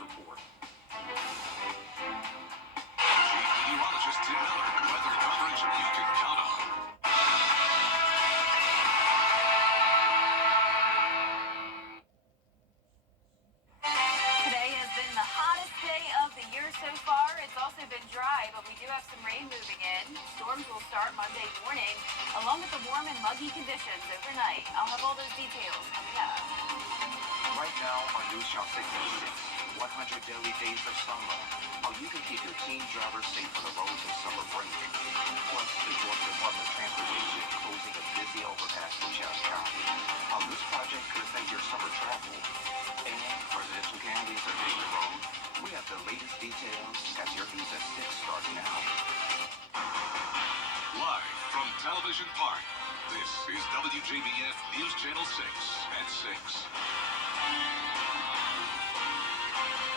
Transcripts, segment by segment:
report. Chief Meteorologist Tim Miller, weather coverage you can count on. Today has been the hottest day of the year so far. It's also been dry, but we do have some rain moving in. Storms will start Monday morning, along with the warm and muggy conditions overnight. I'll have all those details coming up. Right now on News Channel 606, 100 daily days of summer. How you can keep your teen drivers safe on the roads in summer break. Plus, the Georgia Department of Transportation closing a busy overpass in Chatham County. How this project could affect your summer travel. And presidential candidates are hitting the road. We have the latest details as your news at 6 starts now. Live from Television Park, this is WJBF News Channel 6 at 6.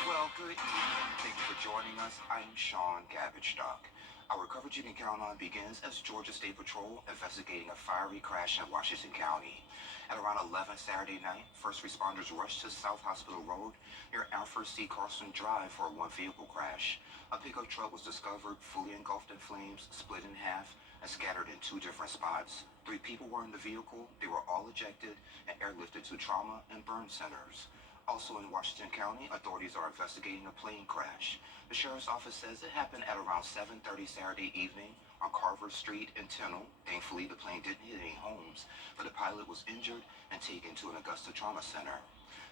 Well, good evening. Thank you for joining us. I'm Sean Gabbagestock. Our coverage you can count on begins as Georgia State Patrol investigating a fiery crash in Washington County. At around 11 Saturday night, first responders rushed to South Hospital Road near Alfred C. Carson Drive for a one-vehicle crash. A pickup truck was discovered fully engulfed in flames, split in half, and scattered in 2 different spots. 3 people were in the vehicle. They were all ejected and airlifted to trauma and burn centers. Also in Washington County, authorities are investigating a plane crash. The sheriff's office says it happened at around 7:30 Saturday evening on Carver Street in Tennille. Thankfully, the plane didn't hit any homes, but the pilot was injured and taken to an Augusta Trauma Center.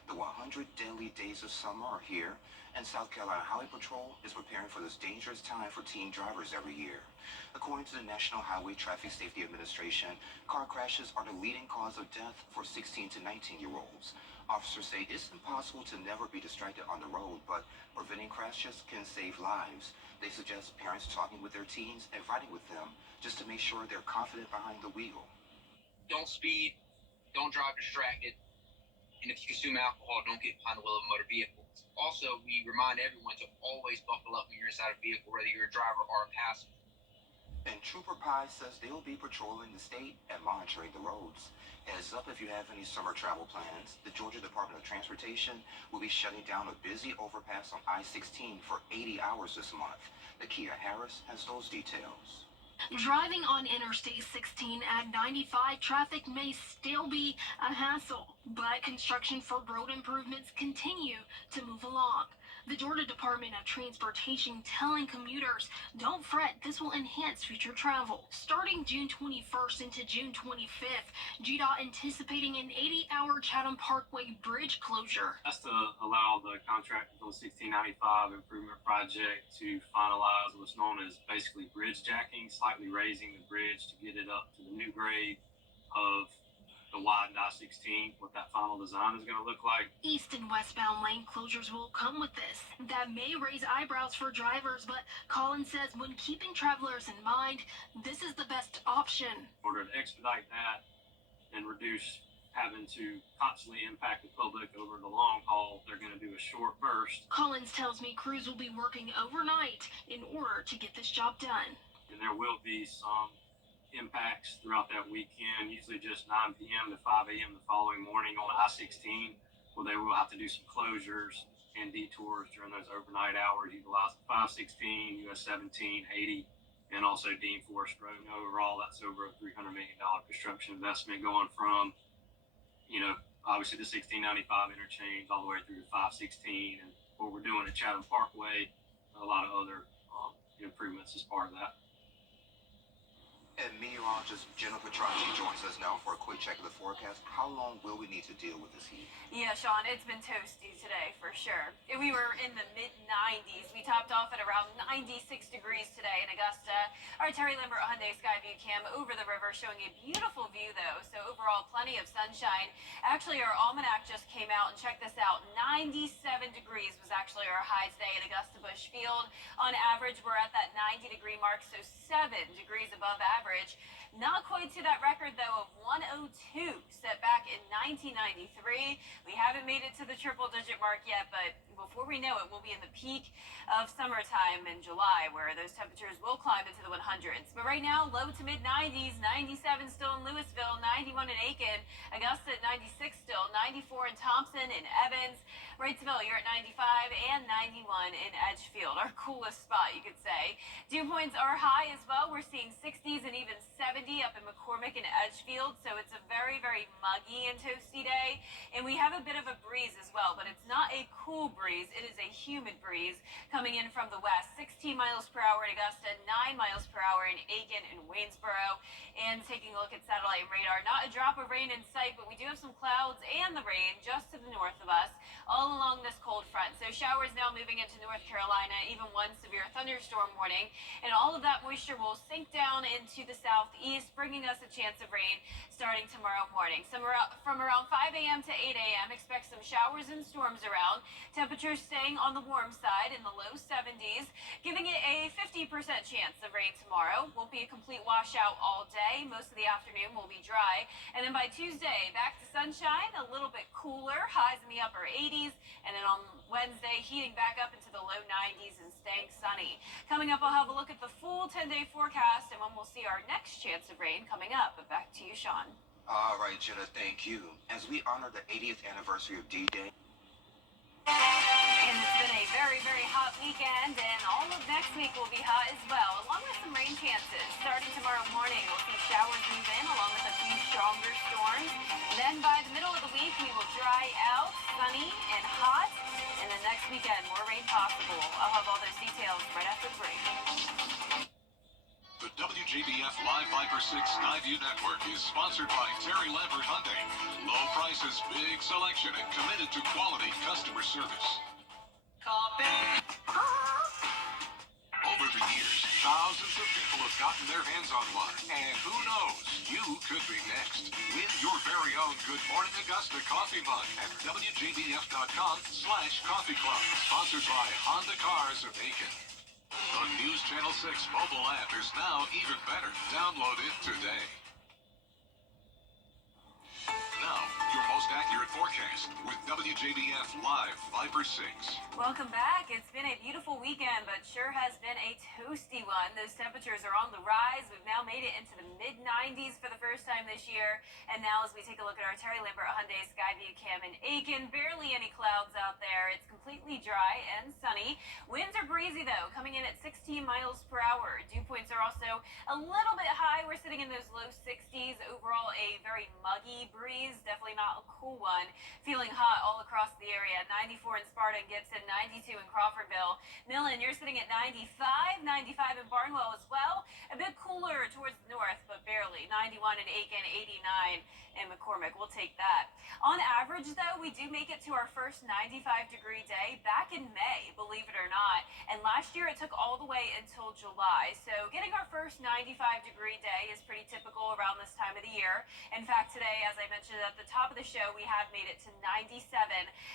The 100 deadly days of summer are here, and South Carolina Highway Patrol is preparing for this dangerous time for teen drivers every year. According to the National Highway Traffic Safety Administration, car crashes are the leading cause of death for 16 to 19-year-olds. Officers say it's impossible to never be distracted on the road, but preventing crashes can save lives. They suggest parents talking with their teens and riding with them just to make sure they're confident behind the wheel. Don't speed, don't drive distracted, and if you consume alcohol, don't get behind the wheel of a motor vehicle. Also, we remind everyone to always buckle up when you're inside a vehicle, whether you're a driver or a passenger. And Trooper Pye says they will be patrolling the state and monitoring the roads. Heads up if you have any summer travel plans. The Georgia Department of Transportation will be shutting down a busy overpass on I-16 for 80 hours this month. Nakia Harris has those details. Driving on Interstate 16 at 95, traffic may still be a hassle, but construction for road improvements continue to move along. The Georgia Department of Transportation telling commuters, don't fret, this will enhance future travel. Starting June 21st into June 25th, GDOT anticipating an 80-hour Chatham Parkway bridge closure. That's to allow the contractor for the 1695 improvement project to finalize what's known as basically bridge jacking, slightly raising the bridge to get it up to the new grade of the widened I-16, what that final design is going to look like. East and westbound lane closures will come with this. That may raise eyebrows for drivers, but Collins says when keeping travelers in mind, this is the best option. In order to expedite that and reduce having to constantly impact the public over the long haul, they're going to do a short burst. Collins tells me crews will be working overnight in order to get this job done. And there will be some impacts throughout that weekend, usually just 9 p.m. to 5 a.m. the following morning on I-16, where they will have to do some closures and detours during those overnight hours, utilize 516, US 17, 80, and also Dean Forest Road. And overall, that's over a $300 million construction investment going from, obviously the 1695 interchange all the way through to 516, and what we're doing at Chatham Parkway, a lot of other improvements as part of that. And meteorologist Jennifer Petracci joins us now for a quick check of the forecast. How long will we need to deal with this heat? Yeah, Sean, it's been toasty today for sure. We were in the mid-90s. We topped off at around 96 degrees today in Augusta. Our Terry Lambert Hyundai Skyview cam over the river showing a beautiful view though. So overall, plenty of sunshine. Actually, our almanac just came out, and check this out. 97 degrees was actually our high today at Augusta Busch Field. On average, we're at that 90-degree mark, so 7 degrees above average. Not quite to that record, though, of 102 set back in 1993. We haven't made it to the triple-digit mark yet, but before we know it, we'll be in the peak of summertime in July, where those temperatures will climb into the 100s. But right now, low to mid-90s, 97 still in Louisville, 91 in Aiken, Augusta at 96 still, 94 in Thompson and Evans, Wrightsville, you're at 95, and 91 in Edgefield, our coolest spot, you could say. Dew points are high as well. We're seeing 60s and even 70 up in McCormick and Edgefield, so it's a very, very muggy and toasty day. And we have a bit of a breeze as well, but it's not a cool breeze. It is a humid breeze coming in from the west. 16 miles per hour in Augusta, 9 miles per hour in Aiken and Waynesboro. And taking a look at satellite and radar, not a drop of rain in sight, but we do have some clouds and the rain just to the north of us, all along this cold front. So showers now moving into North Carolina, even one severe thunderstorm warning, and all of that moisture will sink down into the southeast, bringing us a chance of rain starting tomorrow morning. From around 5 a.m. to 8 a.m., expect some showers and storms around. Temperatures staying on the warm side in the low 70s, giving it a 50% chance of rain tomorrow. Won't be a complete washout all day. Most of the afternoon will be dry. And then by Tuesday, back to sunshine, a little bit cooler, highs in the upper 80s. And then on Wednesday, heating back up into the low 90s and staying sunny. Coming up, I'll have a look at the full 10-day forecast and when we'll see our next chance of rain coming up. But back to you, Sean. All right, Jenna, thank you. As we honor the 80th anniversary of D-Day, And it's been a very, very hot weekend, and all of next week will be hot as well, along with some rain chances. Starting tomorrow morning, we'll see showers move in, along with a few stronger storms. Then by the middle of the week, we will dry out, sunny and hot. And then next weekend, more rain possible. I'll have all those details right after the break. The WJBF Live Viper 6 Skyview Network is sponsored by Terry Lambert Hyundai. Low prices, big selection, and committed to quality customer service. Over the years, thousands of people have gotten their hands on one. And who knows, you could be next. Win your very own Good Morning Augusta coffee mug at WJBF.com/coffee club. Sponsored by Honda Cars of Aiken. The News Channel 6 mobile app is now even better. Download it today. Now, your most accurate forecast with WJBF Live Viper 6. Welcome back. It's been a beautiful weekend, but sure has been a toasty one. Those temperatures are on the rise. We've now made it into the mid-90s for the first time this year. And now as we take a look at our Terry Lambert Hyundai Skyview cam in Aiken, barely any clouds out there. It's completely dry and sunny. Winds are breezy, though, coming in at 16 miles per hour. Dew points are also a little bit high. We're sitting in those low 60s. Overall, a very muggy breeze. Definitely not a cool one. Feeling hot all across the area. 94 in Sparta and Gibson, 92 in Crawfordville. Millen, you're sitting at 95, 95 in Barnwell as well. A bit cooler towards the north, but barely. 91 in Aiken, 89 in McCormick. We'll take that. On average, though, we do make it to our first 95-degree day back in May, believe it or not. And last year, it took all the way until July. So getting our first 95-degree day is pretty typical around this time of the year. In fact, today, as I mentioned at the top of the show, we have made it to 97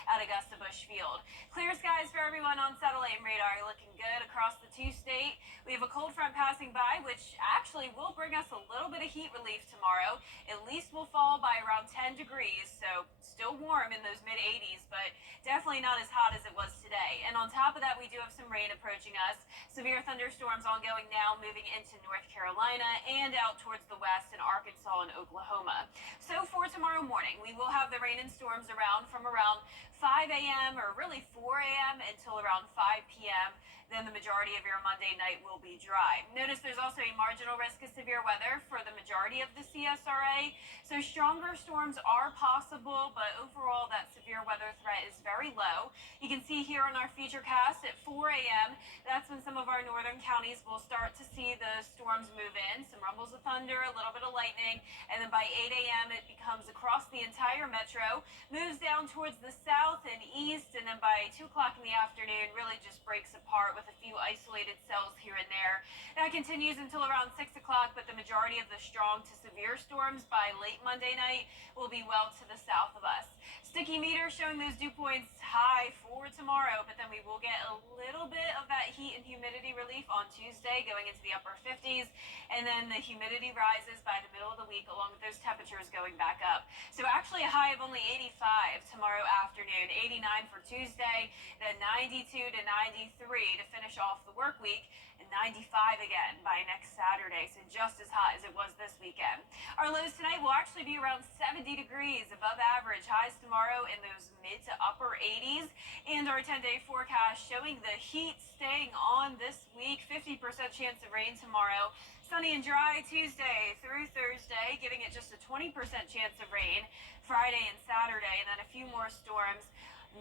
at Augusta Busch Field. Clear skies for everyone on satellite and radar, looking good across the two-state. We have a cold front passing by, which actually will bring us a little bit of heat relief tomorrow. At least we'll fall by around 10 degrees, so still warm in those mid-80s, but definitely not as hot as it was today. And on top of that, we do have some rain approaching us. Severe thunderstorms ongoing now, moving into North Carolina and out towards the west in Arkansas and Oklahoma. So for tomorrow morning, we will have the rain and storms around from around 5 a.m. or really 4 a.m. until around 5 p.m. Then the majority of your Monday night will be dry. Notice there's also a marginal risk of severe weather for the majority of the CSRA. So stronger storms are possible, but overall that severe weather threat is very low. You can see here on our futurecast at 4 a.m. That's when some of our northern counties will start to see the storms move in. Some rumbles of thunder, a little bit of lightning, and then by 8 a.m. it becomes across the entire metro, moves down towards the south and east, and then by 2 o'clock in the afternoon really just breaks apart with a few isolated cells here and there. That continues until around 6 o'clock, but the majority of the strong to severe storms by late Monday night will be well to the south of us. Sticky meter showing those dew points high for tomorrow, but then we will get a little bit of that heat and humidity relief on Tuesday, going into the upper 50s, and then the humidity rises by the middle of the week, along with those temperatures going back up. So actually a high of only 85 tomorrow afternoon, 89 for Tuesday, then 92 to 93 to finish off the work week, and 95 again by next Saturday, so just as hot as it was this weekend. Our lows tonight will actually be around 70 degrees above average. Highs tomorrow in those mid to upper 80s, and our 10-day forecast showing the heat staying on this week. 50% chance of rain tomorrow. Sunny and dry Tuesday through Thursday, giving it just a 20% chance of rain Friday and Saturday, and then a few more storms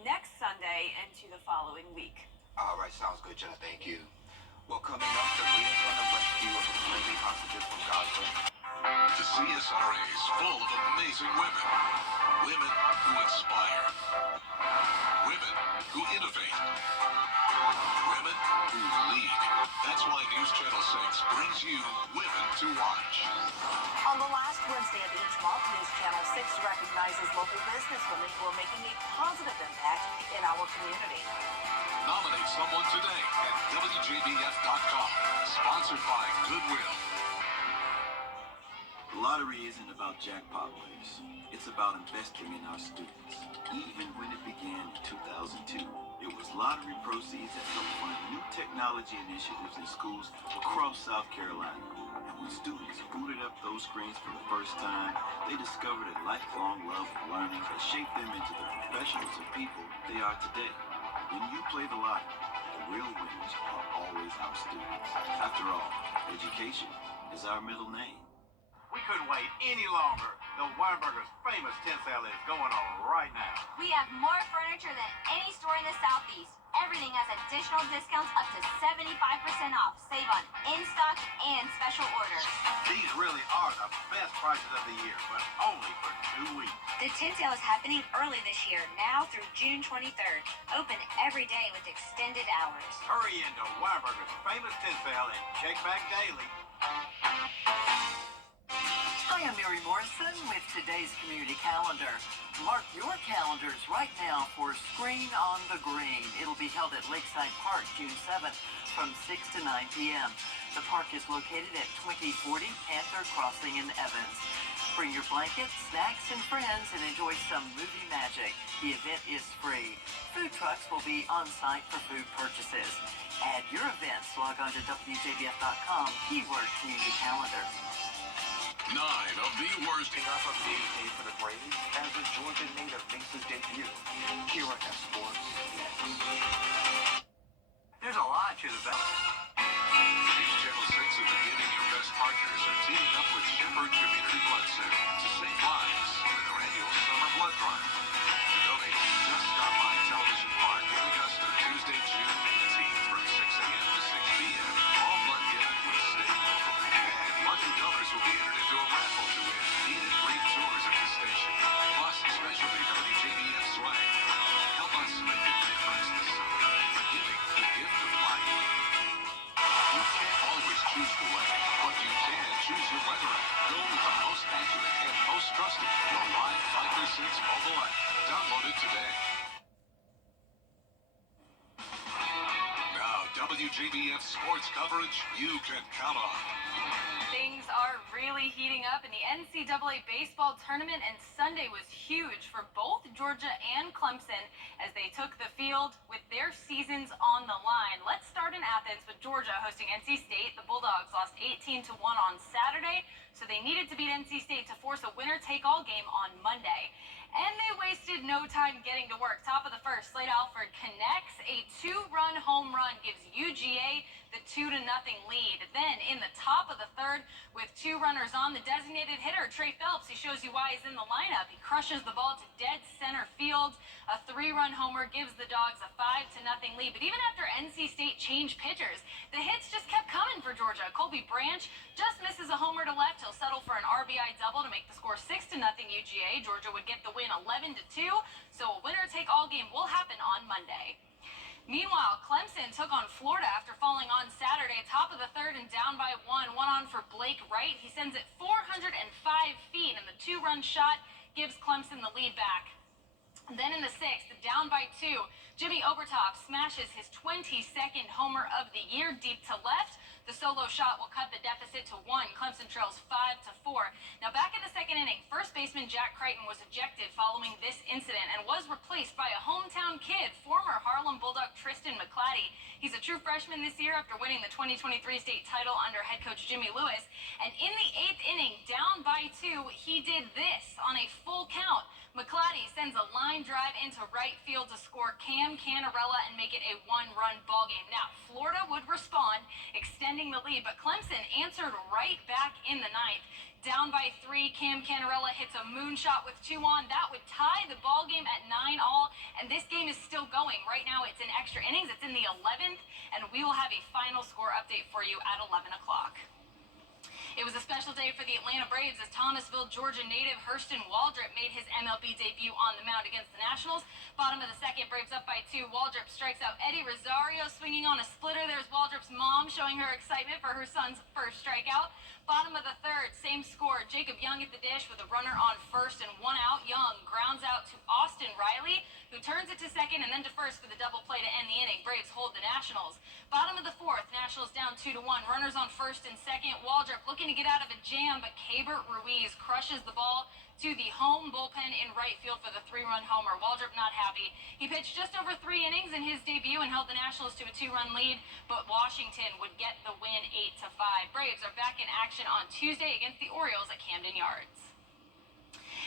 next Sunday into the following week. All right, sounds good, Jenna. Thank you. Well, coming up, the latest on the rescue of the living hostages from Gaza. The CSRA is full of amazing women. Women who inspire. Women who innovate. Women who lead. That's why News Channel 6 brings you Women to Watch. On the last Wednesday of each month, News Channel 6 recognizes local businesswomen who are making a positive impact in our community. Nominate someone today at WJBF.com. Sponsored by Goodwill. The lottery isn't about jackpot winners. It's about investing in our students. Even when it began in 2002, it was lottery proceeds that helped fund new technology initiatives in schools across South Carolina. And when students booted up those screens for the first time, they discovered a lifelong love of learning that shaped them into the professionals and people they are today. When you play the lottery, the real winners are always our students. After all, education is our middle name. We couldn't wait any longer. The Weinberger's famous tent sale is going on right now. We have more furniture than any store in the Southeast. Everything has additional discounts up to 75% off. Save on in-stock and special orders. These really are the best prices of the year, but only for 2 weeks. The tent sale is happening early this year, now through June 23rd. Open every day with extended hours. Hurry into Weinberger's famous tent sale and check back daily. Hi, I'm Mary Morrison with today's community calendar. Mark your calendars right now for Screen on the Green. It'll be held at Lakeside Park June 7th from 6 to 9 p.m. The park is located at 2040 Panther Crossing in Evans. Bring your blankets, snacks, and friends and enjoy some movie magic. The event is free. Food trucks will be on site for food purchases. Add your events. Log on to WJBF.com, keyword community calendar. 9 of the worst. Up a big day for the Braves as a Georgia native makes his debut. Kira has sports next. There's a lot to the best. News Channel 6 and the Giving Your Best partners are teaming up with Shepherd Community Blood Center to save lives with their annual summer blood drive. To donate, just stop by Television Park in Augusta Tuesday, June 18th from 6 a.m. to 6 p.m. All blood given will stay local. And lucky donors will be entered into a raffle to win meet and greet tours at the station. Plus, specialty WJBF swag. Help us make a difference this summer by giving the gift of life. You can't always choose the weather, but you can choose your weather app. Go with the most accurate and most trusted, the Live Fighter 6 mobile app. Download it today. Now, WJBF sports coverage you can count on. Things are really heating up in the NCAA baseball tournament, and Sunday was huge for both Georgia and Clemson as they took the field with their seasons on the line. Let's start in Athens with Georgia hosting NC State. The Bulldogs lost 18-1 on Saturday, so they needed to beat NC State to force a winner-take-all game on Monday. And they wasted no time getting to work. Top of the first, Slade Alford connects. A 2-run home run gives UGA the 2-0 lead. Then in the top of the third, with 2 runners on, the designated hitter, Trey Phelps, he shows you why he's in the lineup. He crushes the ball to dead center field. A 3-run homer gives the Dogs a 5-0 lead. But even after NC State changed pitchers, the hits just kept coming for Georgia. Colby Branch just misses a homer to left. He'll settle for an RBI double to make the score 6-0 UGA. Georgia would get the win 11-2, so a winner-take-all game will happen on Monday. Meanwhile, Clemson took on Florida after falling on Saturday, top of the third and down by 1. One on for Blake Wright. He sends it 405 feet, and the 2-run shot gives Clemson the lead back. Then in the 6th, down by 2, Jimmy Obertop smashes his 22nd homer of the year deep to left. The solo shot will cut the deficit to 1. Clemson trails 5-4. Now back in the second inning, first baseman Jack Crichton was ejected following this incident and was replaced by a hometown kid, former Harlem Bulldog Tristan McClatty. He's a true freshman this year after winning the 2023 state title under head coach Jimmy Lewis. And in the 8th inning, down by 2, he did this on a full count. McClatty sends a line drive into right field to score Cam Canarella and make it a one-run ballgame. Now, Florida would respond, extending the lead, but Clemson answered right back in the 9th. Down by 3, Cam Canarella hits a moonshot with 2 on. That would tie the ballgame at 9-all, and this game is still going. Right now, it's in extra innings. It's in the 11th, and we will have a final score update for you at 11 o'clock. It was a special day for the Atlanta Braves as Thomasville, Georgia native Hurston Waldrop made his MLB debut on the mound against the Nationals. Bottom of the 2nd, Braves up by 2. Waldrop strikes out Eddie Rosario swinging on a splitter. There's Waldrop's mom showing her excitement for her son's first strikeout. Bottom of the 3rd, same score. Jacob Young at the dish with a runner on first and 1 out. Young grounds out to Austin Riley, who turns it to second and then to first for the double play to end the inning. Braves hold the Nationals. Bottom of the 4th, Nationals down 2-1. Runners on first and second. Waldrop looking to get out of a jam, but Cabert Ruiz crushes the ball to the home bullpen in right field for the 3-run homer. Waldrop not happy. He pitched just over 3 innings in his debut and held the Nationals to a 2-run lead, but Washington would get the win 8-5. Braves are back in action on Tuesday against the Orioles at Camden Yards.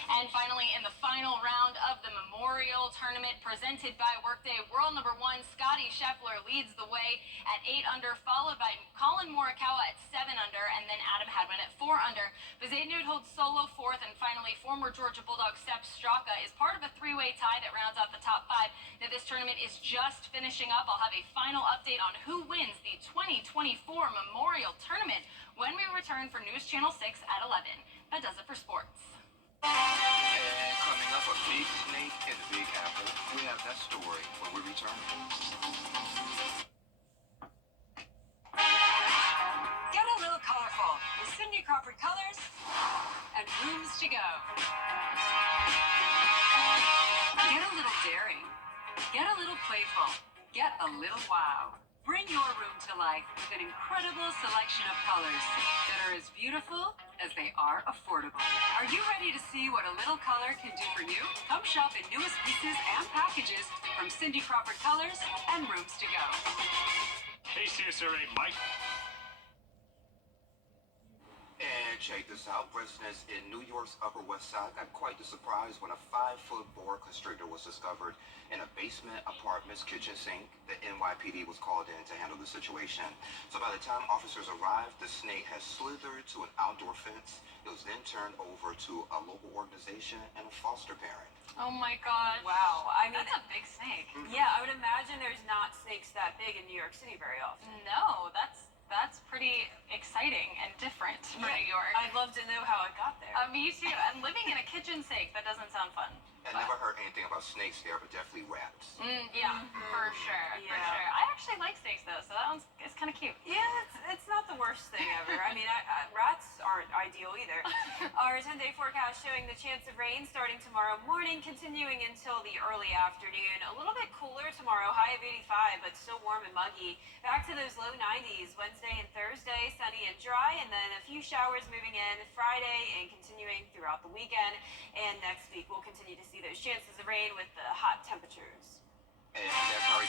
And finally, in the final round of the Memorial Tournament presented by Workday, world number 1 Scotty Scheffler leads the way at 8 under, followed by Colin Morikawa at 7 under, and then Adam Hadwin at 4 under. Bezuidenhout holds solo 4th, and finally, former Georgia Bulldog Sepp Straka is part of a 3-way tie that rounds out the top 5. Now, this tournament is just finishing up. I'll have a final update on who wins the 2024 Memorial Tournament when we return for News Channel 6 at 11. That does it for sports. And coming up, a big snake in the Big Apple. We have that story when we return. Get a little colorful with Cindy Crawford colors and rooms to go. Get a little daring. Get a little playful. Get a little wow. Bring your room to life with an incredible selection of colors that are as beautiful as they are affordable. Are you ready to see what a little color can do for you? Come shop in newest pieces and packages from Cindy Crawford Colors and Rooms to Go. KCSRA Mike. And check this out. Residents in New York's Upper West Side got quite the surprise when a 5-foot boa constrictor was discovered in a basement apartment's kitchen sink. The NYPD was called in to handle the situation. So by the time officers arrived, the snake had slithered to an outdoor fence. It was then turned over to a local organization and a foster parent. Oh my God. Wow. I mean, That's a big snake. yeah, I would imagine there's not snakes that big in New York City very often. No, that's pretty exciting and different for New York. I'd love to know how it got there. Me too. And living in a kitchen sink, that doesn't sound fun. I never heard anything about snakes there, but definitely rats. Yeah, for sure. For Yeah. sure. I actually like snakes though, so that one's it's kind of cute. Yeah, it's not the worst thing ever. I mean, rats aren't ideal either. Our 10-day forecast showing the chance of rain starting tomorrow morning, continuing until the early afternoon. A little bit cooler tomorrow, high of 85, but still warm and muggy. Back to those low 90s Wednesday and Thursday, sunny and dry, and then a few showers moving in Friday and continuing throughout the weekend. And next week, we'll continue to see those chances of rain with the hot temperatures. And that's our